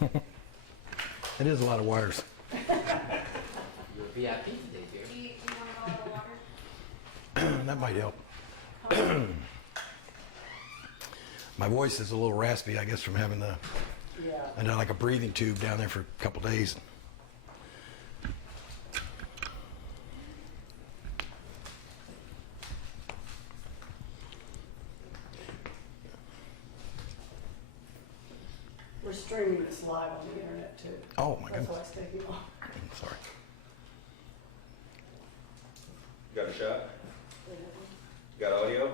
It is a lot of wires. You're a VIP today, dear. Do you want a bottle of water? That might help. My voice is a little raspy, I guess, from having the I had like a breathing tube down there for a couple days. We're streaming this live on the internet too. Oh my That's why goodness. it's taking long. I'm sorry. Got a shot? Got audio?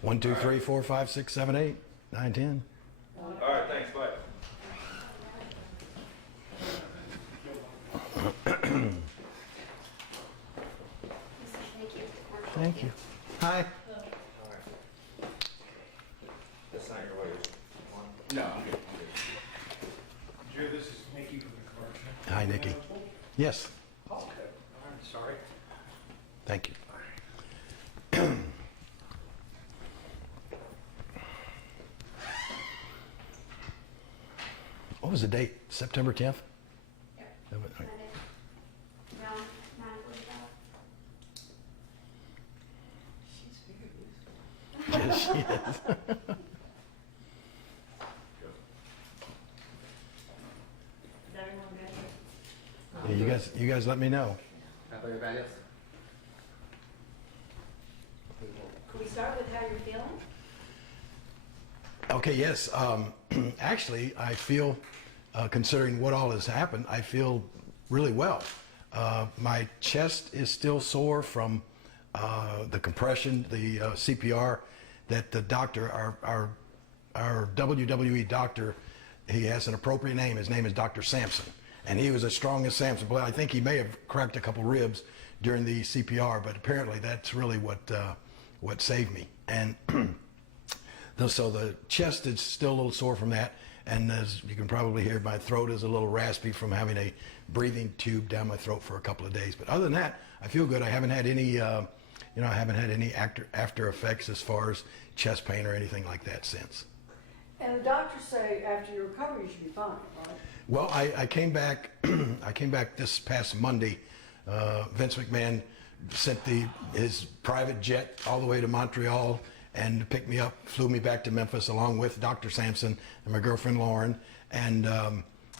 1, 2, 3, 4, 5, 6, 7, 8, 9, 10. All right, thanks, bye. Thank you. Thank you. Hi. All right. That's not your way. No, I'm good. Drew, this is Nikki from the commercial. Hi, Nikki. Yes. Okay, I'm sorry. Thank you. What was the date? September 10th? Yep. That was- Monday. Around 9:45. She's very useful. Yes, she is. Is everyone good? Yeah, you guys let me know. How about everybody else? Can we start with how you're feeling? Okay, yes. Actually, I feel, considering what all has happened, I feel really well. My chest is still sore from the compression, the CPR that the doctor, our WWE doctor, he has an appropriate name. His name is Dr. Sampson. And he was as strong as Sampson. But I think he may have cracked a couple ribs during the CPR, but apparently that's really what saved me. And so the chest is still a little sore from that, and as you can probably hear, my throat is a little raspy from having a breathing tube down my throat for a couple of days. But other than that, I feel good. I haven't had any, I haven't had any after effects as far as chest pain or anything like that since. And the doctors say after your recovery you should be fine, right? Well, I came back. I came back this past Monday. Vince McMahon sent his private jet all the way to Montreal and picked me up, flew me back to Memphis along with Dr. Sampson and my girlfriend Lauren, and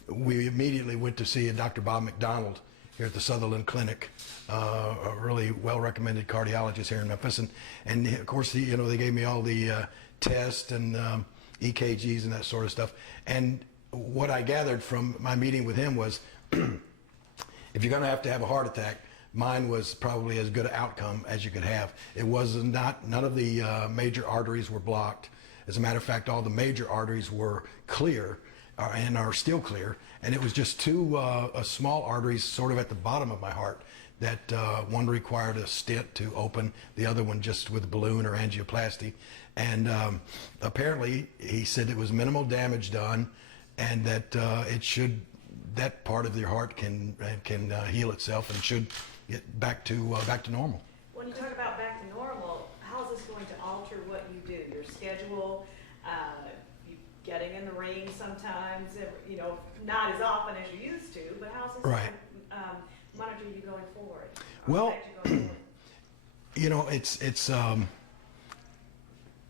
we immediately went to see Dr. Bob McDonald here at the Sutherland Clinic, a really well-recommended cardiologist here in Memphis, and of course they gave me all the tests and EKGs and that sort of stuff. And what I gathered from my meeting with him was, if you're going to have a heart attack, mine was probably as good an outcome as you could have. It was not, none of the major arteries were blocked. As a matter of fact, all the major arteries were clear and are still clear. And it was just two small arteries sort of at the bottom of my heart that one required a stent to open, the other one just with a balloon or angioplasty. And apparently he said it was minimal damage done, and that that part of your heart can heal itself and should get back to normal. When you talk about back to normal, how is this going to alter what you do? Your schedule, you getting in the ring sometimes, not as often as you used to, but how's this Right. going to monitor you going forward? Well, affect you going forward?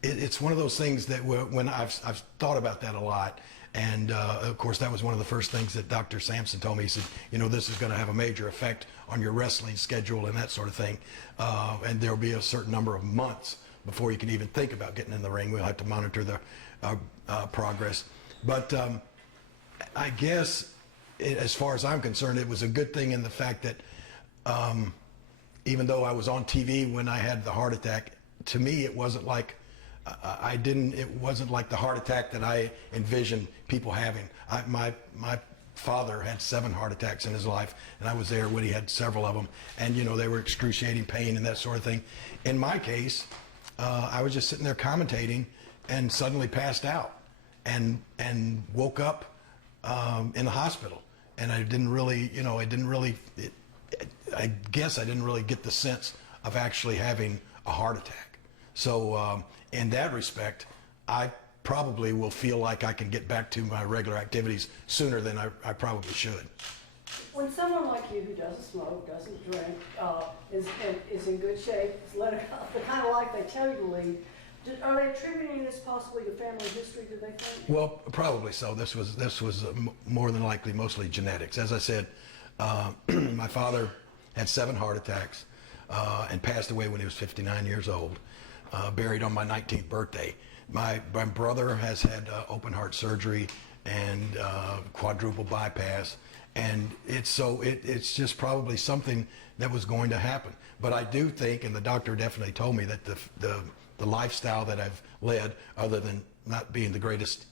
It's one of those things that when I've thought about that a lot, and of course that was one of the first things that Dr. Sampson told me. He said, this is going to have a major effect on your wrestling schedule and that sort of thing, and there'll be a certain number of months before you can even think about getting in the ring. We'll have to monitor the progress, but I guess as far as I'm concerned, it was a good thing in the fact that even though I was on TV when I had the heart attack, to me it wasn't like it wasn't like the heart attack that I envisioned people having. My father had 7 heart attacks in his life, and I was there when he had several of them, and they were excruciating pain and that sort of thing. In my case, I was just sitting there commentating and suddenly passed out and woke up in the hospital, and I didn't really, I guess I didn't really get the sense of actually having a heart attack. So in that respect, I probably will feel like I can get back to my regular activities sooner than I probably should. When someone like you who doesn't smoke, doesn't drink, is in good shape, is led the kind of life they tell you to lead, are they attributing this possibly to family history, do they think? Well, probably so. This was more than likely mostly genetics. As I said, my father had 7 heart attacks and passed away when he was 59 years old, buried on my 19th birthday. My brother has had open heart surgery and quadruple bypass, and it's just probably something that was going to happen. But I do think, and the doctor definitely told me, that the lifestyle that I've led, other than not being the greatest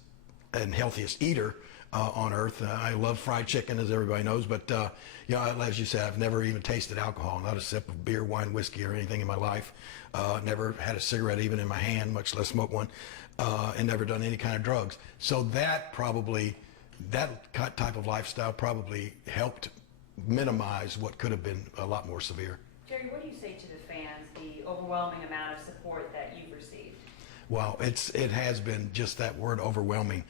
and healthiest eater on earth, I love fried chicken, as everybody knows, but you know, as you said, I've never even tasted alcohol, not a sip of beer, wine, whiskey, or anything in my life. Never had a cigarette even in my hand, much less smoke one, and never done any kind of drugs. So that type of lifestyle probably helped minimize what could have been a lot more severe. Jerry, what do you say to the fans, the overwhelming amount of support that you've received? Well, it has been just that word, overwhelming.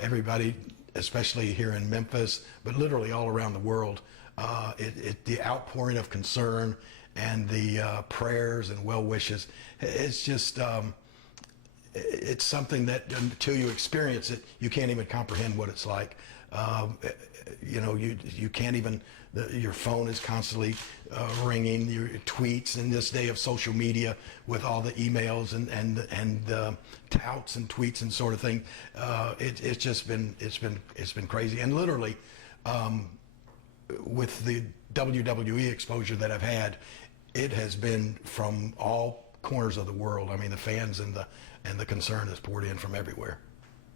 Everybody, especially here in Memphis, but literally all around the world, the outpouring of concern and the prayers and well wishes, it's just, it's something that until you experience it, you can't even comprehend what it's like. You know, you can't even, your phone is constantly ringing, your tweets in this day of social media with all the emails and touts and tweets and sort of thing. It's just been, it's been crazy. And literally, with the WWE exposure that I've had, it has been from all corners of the world. I mean, the fans and the concern has poured in from everywhere.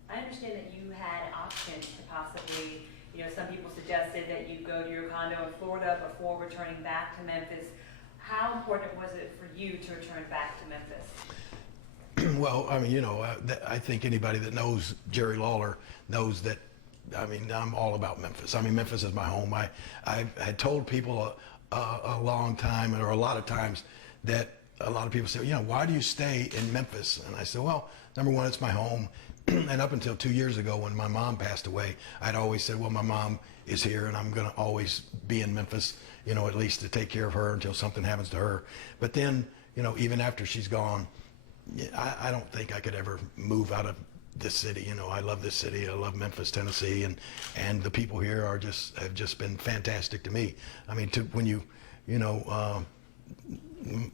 I understand that you had options to possibly, you know, some people suggested that you go to your condo in Florida before returning back to Memphis. How important was it for you to return back to Memphis? Well, I mean, you know, I think anybody that knows Jerry Lawler knows that, I mean, I'm all about Memphis. I mean, Memphis is my home. I had told people a long time, or a lot of times, that a lot of people say, you know, why do you stay in Memphis? And I said, well, number one, it's my home. And up until 2 years ago when my mom passed away, I'd always said, well, my mom is here and I'm going to always be in Memphis, you know, at least to take care of her until something happens to her. But then, you know, even after she's gone, I don't think I could ever move out of this city. You know, I love this city. I love Memphis, Tennessee, and the people here have just been fantastic to me. I mean, when you know,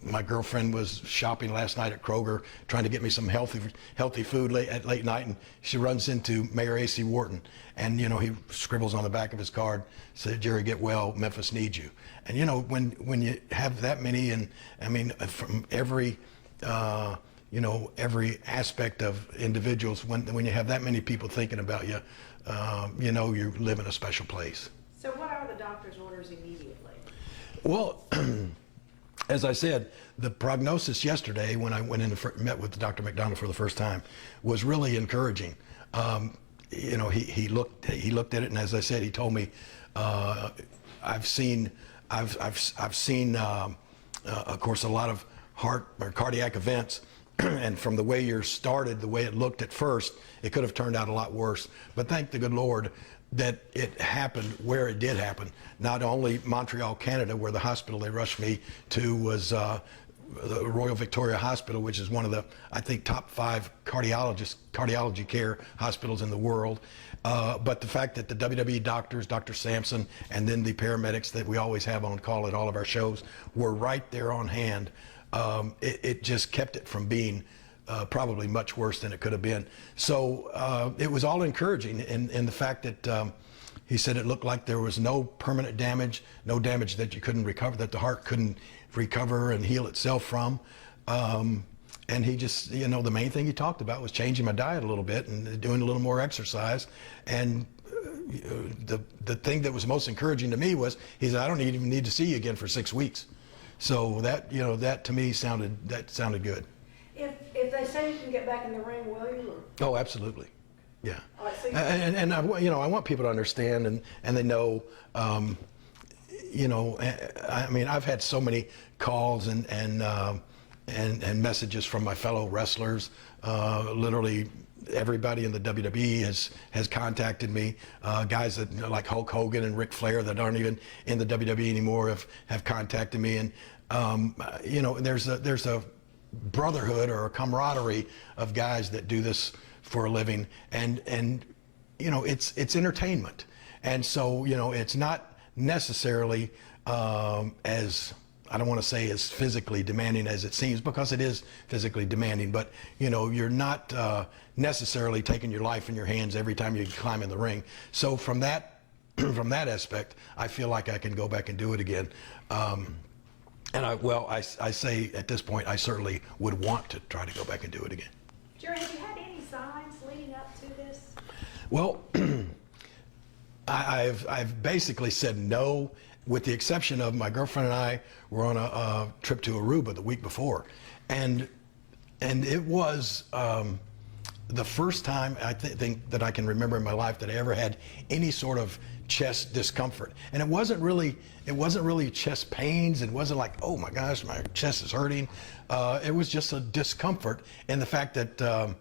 my girlfriend was shopping last night at Kroger trying to get me some healthy food at late night, and she runs into Mayor A.C. Wharton, and you know, he scribbles on the back of his card, said, "Jerry, get well, Memphis needs you." And you know, when you have that many, and I mean, from every you know, every aspect of individuals, when you have that many people thinking about you, you know, you live in a special place. So what are the doctor's orders immediately? Well, as I said, the prognosis yesterday when I went in and met with Dr. McDonald for the first time was really encouraging. You know, he looked at it, and as I said, he told me, I've seen, of course, a lot of heart or cardiac events, and from the way you're started, the way it looked at first, it could have turned out a lot worse. But thank the good Lord that it happened where it did happen. Not only Montreal, Canada, where the hospital they rushed me to was the Royal Victoria Hospital, which is one of the, I think, top 5 cardiology care hospitals in the world. But the fact that the WWE doctors, Dr. Sampson, and then the paramedics that we always have on call at all of our shows were right there on hand. It just kept it from being probably much worse than it could have been. So it was all encouraging in the fact that he said it looked like there was no permanent damage, no damage that you couldn't recover, that the heart couldn't recover and heal itself from. And he just, you know, the main thing he talked about was changing my diet a little bit and doing a little more exercise. And the thing that was most encouraging to me was, he said, I don't even need to see you again for 6 weeks. So that, you know, that to me sounded good. If they say you can get back in the ring, will you? Or? Oh, absolutely. Yeah. All right, so And I, you know, I want people to understand and they know, you know, I mean, I've had so many calls and messages from my fellow wrestlers, literally everybody in the WWE has contacted me. Guys that like Hulk Hogan and Ric Flair that aren't even in the WWE anymore have contacted me, and you know, there's a brotherhood or a camaraderie of guys that do this for a living, and you know, it's entertainment, and so, you know, it's not necessarily as, I don't want to say as physically demanding as it seems, because it is physically demanding, but you know, you're not necessarily taking your life in your hands every time you climb in the ring. So from that from that aspect, I feel like I can go back and do it again. And I say at this point, I certainly would want to try to go back and do it again. Jerry, have you had any signs leading up to this? Well, I've basically said no, with the exception of my girlfriend and I were on a trip to Aruba the week before, and it was the first time I think that I can remember in my life that I ever had any sort of chest discomfort, and it wasn't really chest pains. It wasn't like, oh my gosh, my chest is hurting. It was just a discomfort in the fact that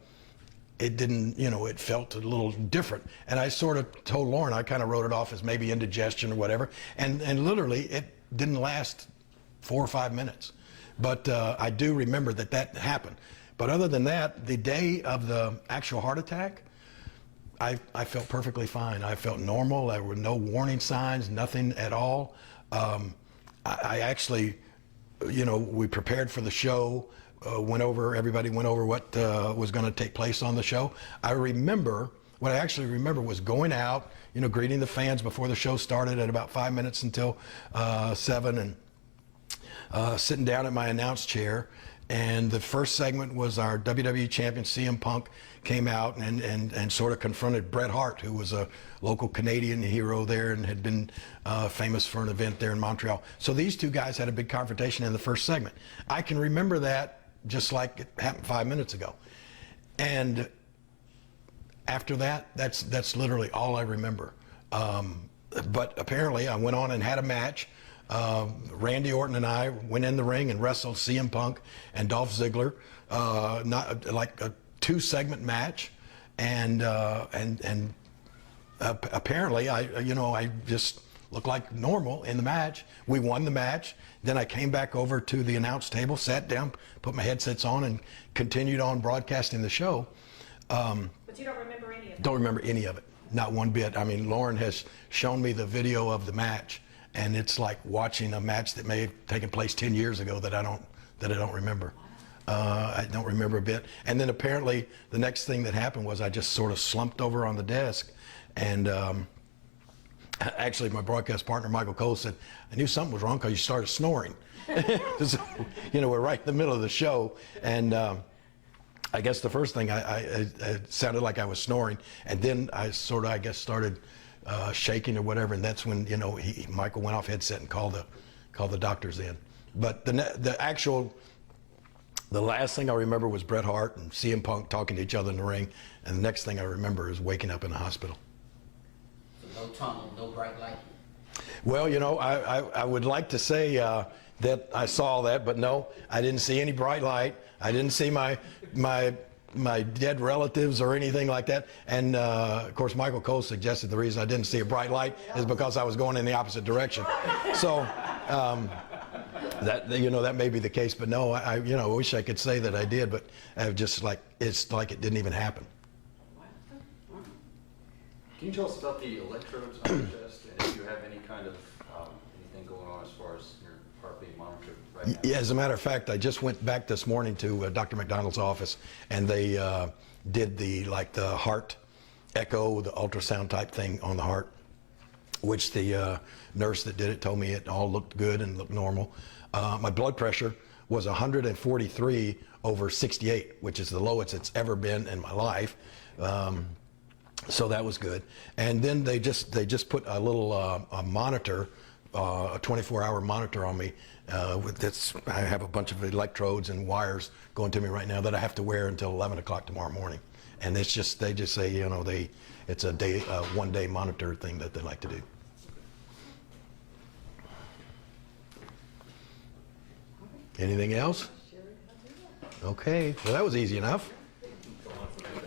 it didn't, you know, it felt a little different. And I sort of told Lauren, I kind of wrote it off as maybe indigestion or whatever. And literally it didn't last 4 or 5 minutes. But I do remember that happened. But other than that, the day of the actual heart attack, I felt perfectly fine. I felt normal. There were no warning signs, nothing at all. I actually, you know, we prepared for the show. Everybody went over what was going to take place on the show. What I actually remember was going out, you know, greeting the fans before the show started at about 5 minutes until 7, and sitting down at my announce chair. And the first segment was our WWE champion, CM Punk, came out and sort of confronted Bret Hart, who was a local Canadian hero there and had been famous for an event there in Montreal. So these two guys had a big confrontation in the first segment. I can remember that just like it happened 5 minutes ago. And after that, that's literally all I remember. But apparently I went on and had a match. Randy Orton and I went in the ring and wrestled CM Punk and Dolph Ziggler, not like a 2-segment match, and apparently I just looked like normal in the match. We won the match. Then I came back over to the announce table, sat down, put my headsets on, and continued on broadcasting the show. But you don't remember any of it? Don't remember any of it, not one bit. I mean, Lauren has shown me the video of the match, and it's like watching a match that may have taken place 10 years ago that I don't remember. I don't remember a bit. And then apparently the next thing that happened was I just sort of slumped over on the desk, and actually my broadcast partner Michael Cole said, I knew something was wrong because you started snoring. So, you know, we're right in the middle of the show, and I guess the first thing it sounded like I was snoring, and then I sort of, I guess, started shaking or whatever, and that's when, you know, Michael went off headset and called the doctors in. But the last thing I remember was Bret Hart and CM Punk talking to each other in the ring, and the next thing I remember is waking up in the hospital. So no tunnel, no bright light. Well, you know, I would like to say that I saw that, but no, I didn't see any bright light. I didn't see my dead relatives or anything like that. And of course, Michael Cole suggested the reason I didn't see a bright light is because I was going in the opposite direction. So that, you know, that may be the case, but no, I wish I could say that I did, but I just like, it's like it didn't even happen. Can you tell us about the electrodes on your chest, and if you have any kind of anything going on as far as your heart being monitored right now? Yeah, as a matter of fact, I just went back this morning to Dr. McDonald's office, and they did the heart echo, the ultrasound type thing on the heart, which the nurse that did it told me it all looked good and looked normal. My blood pressure was 143 over 68, which is the lowest it's ever been in my life. So that was good. And then they just put a little a monitor, a 24-hour monitor on me. I have a bunch of electrodes and wires going to me right now that I have to wear until 11 o'clock tomorrow morning. And they just say, you know, it's a one-day monitor thing that they like to do. Anything else? Okay, well that was easy enough.